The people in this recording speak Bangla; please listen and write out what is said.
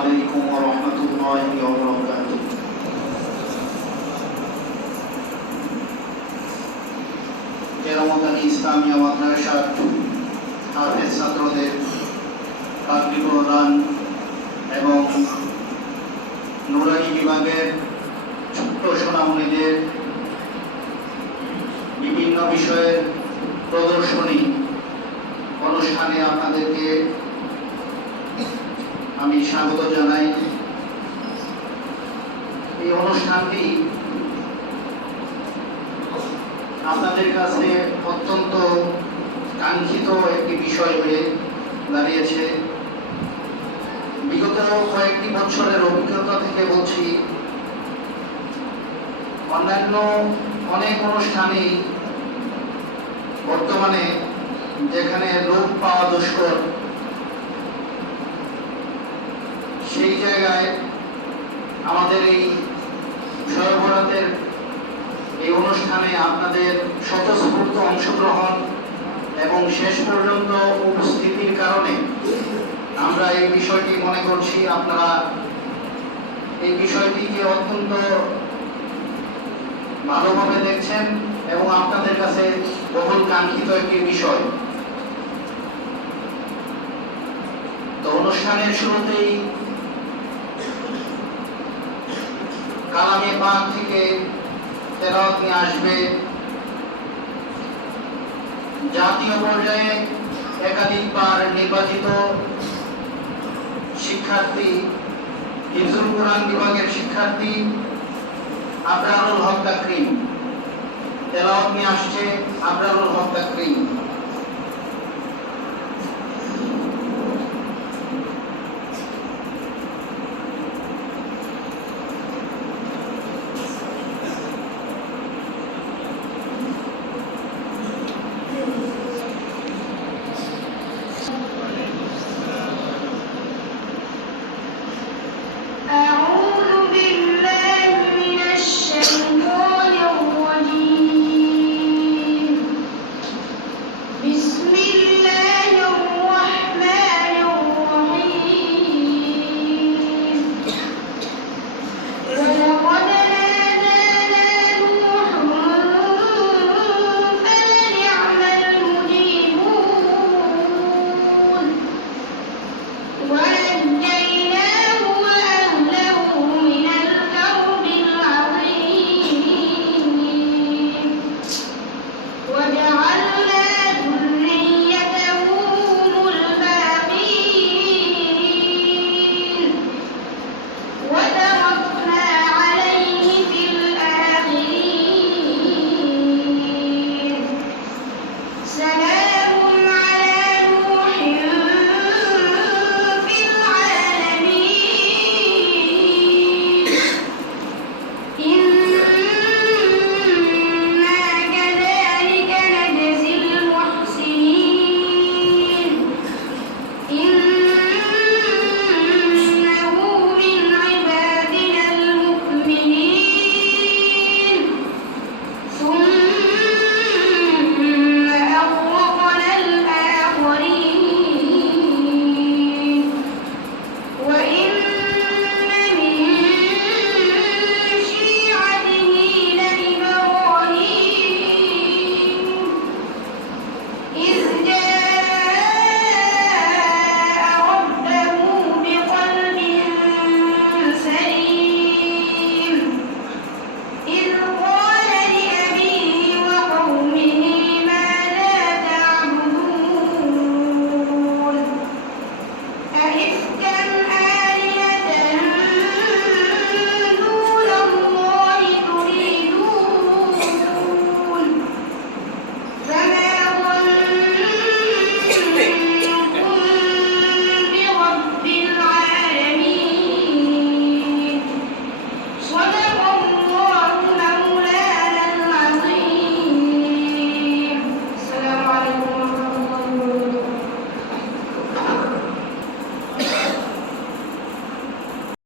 عليكم ورحمة الله وبركاته কেরামতানি ইসলামিয়া মাদ্রাসার হাফেজ ছাত্রদের পাগড়ি প্রদান এবং নুরানি বিভাগের ছোট্ট সোনামণিদের বিভিন্ন বিষয়ের প্রদর্শনী অনুষ্ঠানে আপনাদেরকে আমি স্বাগত জানাই। এই অনুষ্ঠানটি আপনাদের কাছে অত্যন্ত কাঙ্ক্ষিত একটি বিষয় হয়ে দাঁড়িয়েছে। বিগত কয়েকটি বছরের অভিজ্ঞতা থেকে বলছি, অন্যান্য অনেক অনুষ্ঠানই বর্তমানে যেখানে লোক পাওয়া দুষ্কর আমাদের এই সরবরাতের এই অনুষ্ঠানে আপনাদের স্বতঃস্ফূর্ত অংশগ্রহণ এবং শেষ পর্যন্ত উপস্থিতির কারণে আমরা এই বিষয়টি মনে করছি আপনারা এই বিষয়টিকে অত্যন্ত ভালোভাবে দেখছেন এবং আপনাদের কাছে বহুল কাঙ্ক্ষিত একটি বিষয়। তো অনুষ্ঠানের শুরুতেই কালামে পাক থেকে তেলাওয়াত নিয়ে আসবে। জাতীয় পর্যায়ে একাধিকবার নির্বাচিত শিক্ষার্থী, হিফজুল কোরআন বিভাগের শিক্ষার্থী আবরারুল হক তাকরিম। তেলাওয়াত নিয়ে আসছে আবরারুল হক তাকরিম।